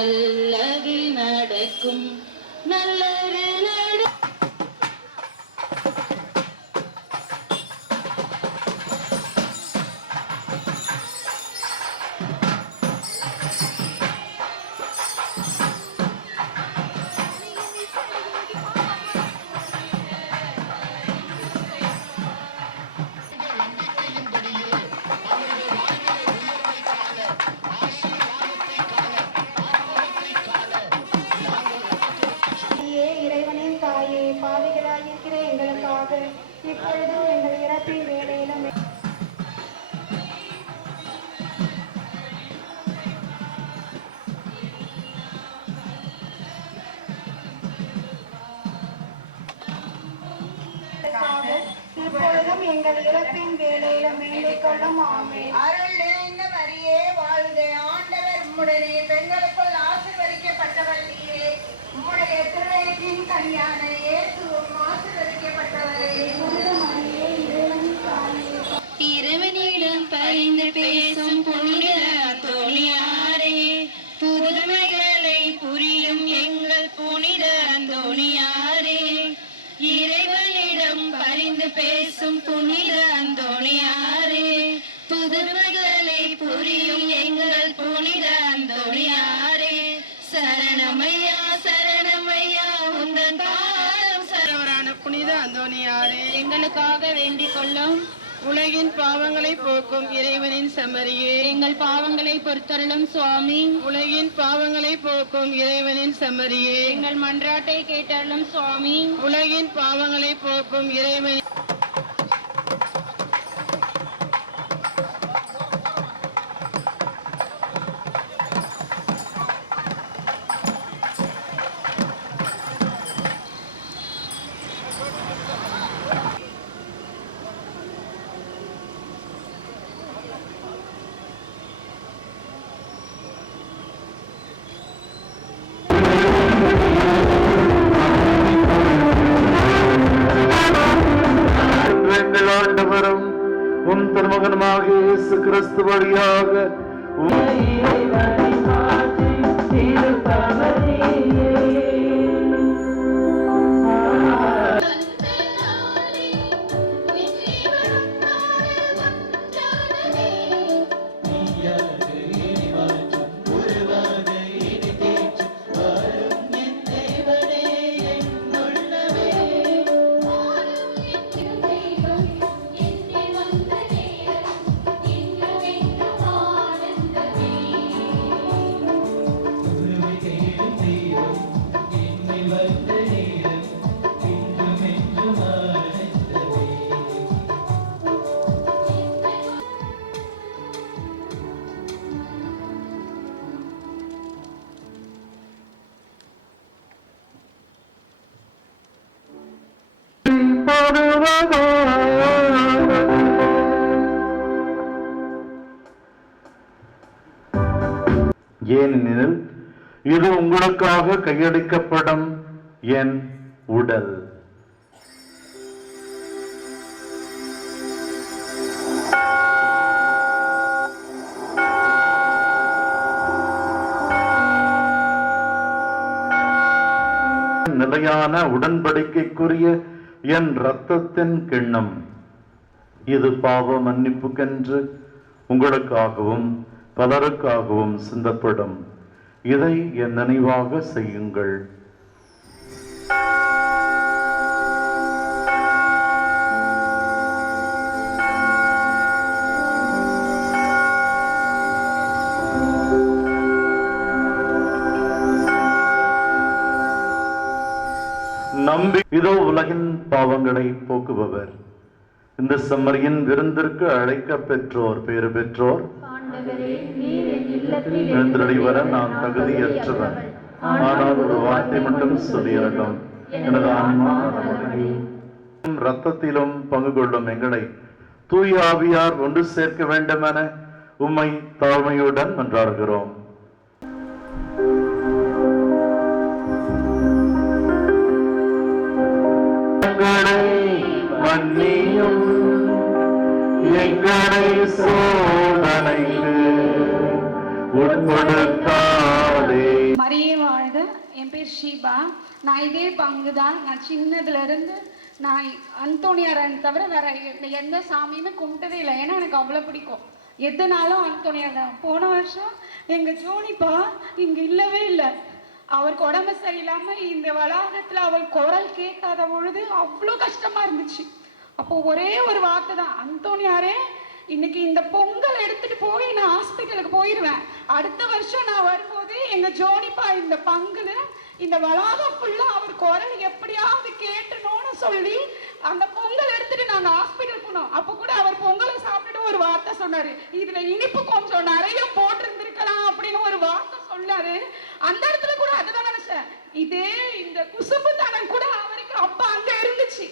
நல்லது நடக்கும், நல்லது நடக்கும். பாவிகளாயிருக்கிற எங்களுக்காக இப்பொழுதும் எங்கள் இறப்பின் வேளையிலும் இப்பொழுதும் எங்கள் இறப்பின் வேளையிலும் வேண்டிக் கொள்ளும். ஆமென். அருள் நிறைந்த மரியே வாழ்க, ஆண்டவர் உம்முடனே, பெண்களுக்குள் ஆசீர்வதிக்கப்பட்டவர் நீரே. உம்முடைய திருவயிற்றின் கனியான இயேசுவும் ஆசீர்வதிக்கப்பட்டவரே. இறைவனிடம் பரிந்து பேசும் புனித அந்தோணியாரே, புதுமைகளை புரியும் எங்கள் புனித அந்தோணியாரே. இறைவனிடம் பரிந்து பேசும் புனித அந்தோணியாரே, புதுமைகளை புரியும் எங்கள் புனித அந்தோணியாரே. சரணமையா சரணமையா உந்தன் பாதம் சரவரான புனித அந்தோணியாரே, எங்களுக்காக வேண்டிக் கொள்ளும். உலகின் பாவங்களை போக்கும் இறைவனின் செம்மறியே, எங்கள் பாவங்களை பொறுத்தருளும் சுவாமி. உலகின் பாவங்களை போக்கும் இறைவனின் செம்மறியே, எங்கள் மன்றாட்டை கேட்டருளும் சுவாமி. உலகின் பாவங்களை போக்கும் இறைவனின் ஆண்டவரும் உம் திருமகனுமாக இயேசு கிறிஸ்து வழியாக ஏனெனில் இது உங்களுக்காக கையளிக்கப்படும் என் உடல். நிலையான உடன்படிக்கைக்குரிய என் இரத்தத்தின் கிண்ணம். இது பாவ மன்னிப்புக்கென்று உங்களுக்காகவும் பலருக்காகவும் சிந்தப்படும். இதை என் நினைவாக செய்யுங்கள். நம்பி இதோ உலகின் பாவங்களை போக்குபவர். இந்த செம்மறியின் விருந்திற்கு அழைக்க பெற்றோர் பேறு பெற்றோர். வர நான் தகுதியற்றவன், ஆனால் ஒரு வார்த்தை மட்டும் சொல்லியிருக்கும், எனது ஆன்மா இரத்தத்திலும் பங்கு கொள்ளும் எங்களை தூய ஆவியார் ஒன்று சேர்க்க வேண்டும் என உம்மை தாழ்மையுடன் மன்றாடுகிறோம். மன்னியும் எங்களை சோதனைக்கு உட்படுத்தாதே. ஜோனிபா. நான் இதே பங்கு தான். நான் சின்னதுலேருந்து நான் அந்தோணியாரன் தவிர வேற எந்த சாமியுமே கும்பிட்டதே இல்லை. ஏன்னா எனக்கு அவ்வளோ பிடிக்கும். எதுனாலும் அந்தோணியார் தான். போன வருஷம் எங்கள் ஜோனிபா இங்கே இல்லவே இல்லை. அவருக்கு உடம்பு சரியில்லாமல் இந்த வளாகத்தில் அவள் குரல் கேட்காத பொழுது அவ்வளோ கஷ்டமாக இருந்துச்சு. அப்போ ஒரே ஒரு வார்த்தை தான், அந்தோணியாரே இன்னைக்கு இந்த பொங்கல் எடுத்துட்டு போய் நான் ஹாஸ்பிட்டலுக்கு போயிடுவேன். அடுத்த வருஷம் நான் வரும்போது எங்க ஜோனிபா இந்த பங்குல இந்த வளாகம் ஃபுல்லா அவர் குரல் எப்படியாவது கேட்டணும்னு சொல்லி அந்த பொங்கல் எடுத்துட்டு நாங்க ஹாஸ்பிட்டல் போனோம். அப்ப கூட அவர் பொங்கலை சாப்பிட்டுட்டு ஒரு வார்த்தை சொன்னாரு, இதுல இனிப்பு கொஞ்சம் நிறைய போட்டிருந்திருக்கலாம் அப்படின்னு ஒரு வார்த்தை சொன்னாரு. அந்த இடத்துல கூட அதுதான் நினைச்சேன், இதே இந்த குசும்புத்தனம் கூட அவருக்கு அப்ப அங்க இருந்துச்சு.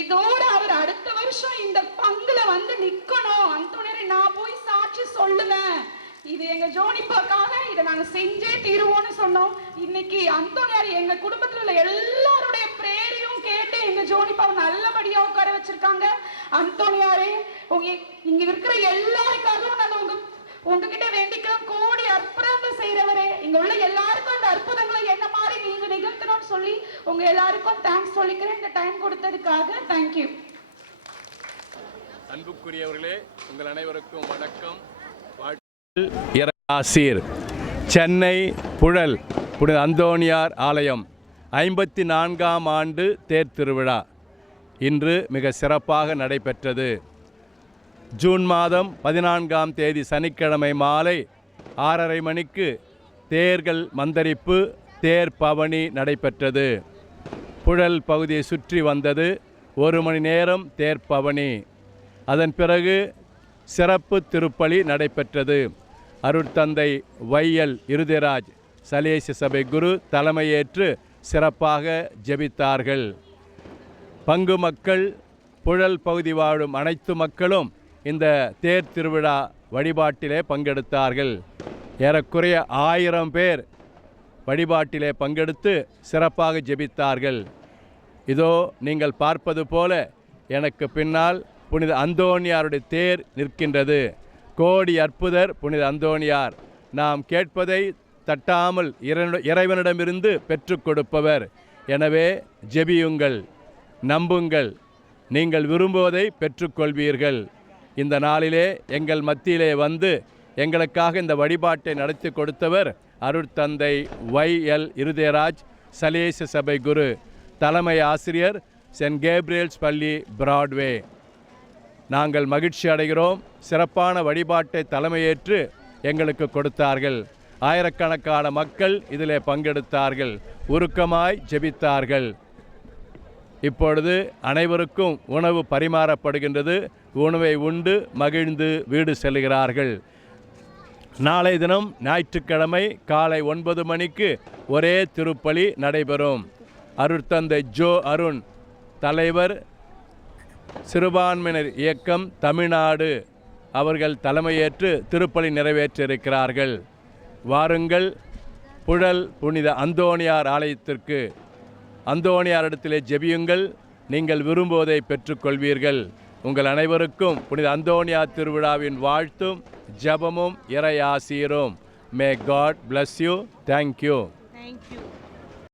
இதோட அவர் அடுத்த வருஷம் இந்த பங்குல வந்து நிக்கணும், அந்தோணியாரை நான் போய் சாட்சி சொல்லுவேன், இது எங்க ஜோனிபாக்காக இதை நாங்க செஞ்சே தீருவோம்னு சொன்னோம். இன்னைக்கு அந்தோணியார் எங்க குடும்பத்துல உள்ள எல்லாருடைய பிரேயரையும் கேட்டு எங்க ஜோனிபாவை நல்லபடியா உட்கார வச்சிருக்காங்க. அந்தோணியாரே இங்க இருக்கிற எல்லாருக்காகவும் நாங்க உங்ககிட்ட வேண்டிக்கிறோம். கோடி அற்புதங்கள் செய்யறவரே, இங்க உள்ள எல்லாருக்கும் அந்த அற்புதங்களை என்ன மாதிரி நீங்க நிகழ்த்தணும்னு சொல்லி உங்க எல்லாருக்கும் தேங்க்ஸ் சொல்லிக்கிறேன். இந்த டைம் கொடுத்ததுக்காக தேங்க்யூ. அன்புக்குரியவர்களே, உங்கள் அனைவருக்கும் வணக்கம். ஆசீர் சென்னை புழல் புனித அந்தோணியார் ஆலயம் 54ஆம் ஆண்டு தேர் திருவிழா இன்று மிக சிறப்பாக நடைபெற்றது. ஜூன் மாதம் 14ஆம் தேதி சனிக்கிழமை மாலை 6:30 மணிக்கு தேர்கள் மந்தரிப்பு, தேர் பவனி நடைபெற்றது. புழல் பகுதியை சுற்றி வந்தது. 1 மணி நேரம் தேர் பவனி. அதன் பிறகு சிறப்பு திருப்பலி நடைபெற்றது. அருட்தந்தை வையல் இருதயராஜ் சலேசிய சபை குரு தலைமையேற்று சிறப்பாக ஜெபித்தார்கள். பங்கு மக்கள், புழல் பகுதி வாழும் அனைத்து மக்களும் இந்த தேர் திருவிழா வழிபாட்டிலே பங்கெடுத்தார்கள். ஏறக்குறைய 1000 பேர் வழிபாட்டிலே பங்கெடுத்து சிறப்பாக ஜெபித்தார்கள். இதோ நீங்கள் பார்ப்பது போல எனக்கு பின்னால் புனித அந்தோணியாருடைய தேர் நிற்கின்றது. கோடி அற்புதர் புனித அந்தோணியார். நாம் கேட்பதை தட்டாமல் இறைவனிடமிருந்து பெற்றுக் கொடுப்பவர். எனவே ஜெபியுங்கள், நம்புங்கள், நீங்கள் விரும்புவதை பெற்றுக்கொள்வீர்கள். இந்த நாளிலே எங்கள் மத்தியிலே வந்து எங்களுக்காக இந்த வழிபாட்டை நடத்தி கொடுத்தவர் அருட்தந்தை வையல் இருதயராஜ் சலேசிய சபை குரு, தலைமை ஆசிரியர், சென்ட் கேப்ரியல்ஸ் பள்ளி, பிராட்வே. நாங்கள் மகிழ்ச்சி அடைகிறோம். சிறப்பான வழிபாட்டை தலைமையேற்று எங்களுக்கு கொடுத்தார்கள். ஆயிரக்கணக்கான மக்கள் இதிலே பங்கெடுத்தார்கள், உருக்கமாய் ஜெபித்தார்கள். இப்பொழுது அனைவருக்கும் உணவு பரிமாறப்படுகின்றது. உணவை உண்டு மகிழ்ந்து வீடு செல்கிறார்கள். நாளை தினம் ஞாயிற்றுக்கிழமை காலை 9 மணிக்கு ஒரே திருப்பலி நடைபெறும். அருட்தந்தை ஜோ அருண் தலைவர், சிறுபான்மையினர் இயக்கம் தமிழ்நாடு அவர்கள் தலைமையேற்று திருப்பலி நிறைவேற்றியிருக்கிறார்கள். வாருங்கள், புழல் புனித அந்தோணியார் ஆலயத்திற்கு. அந்தோணியாரிடத்திலே ஜெபியுங்கள், நீங்கள் விரும்புவதை பெற்றுக்கொள்வீர்கள். உங்கள் அனைவருக்கும் புனித அந்தோணியார் திருவிழாவின் வாழ்த்தும் ஜெபமும் இறை ஆசீரும். May God bless you. Thank you.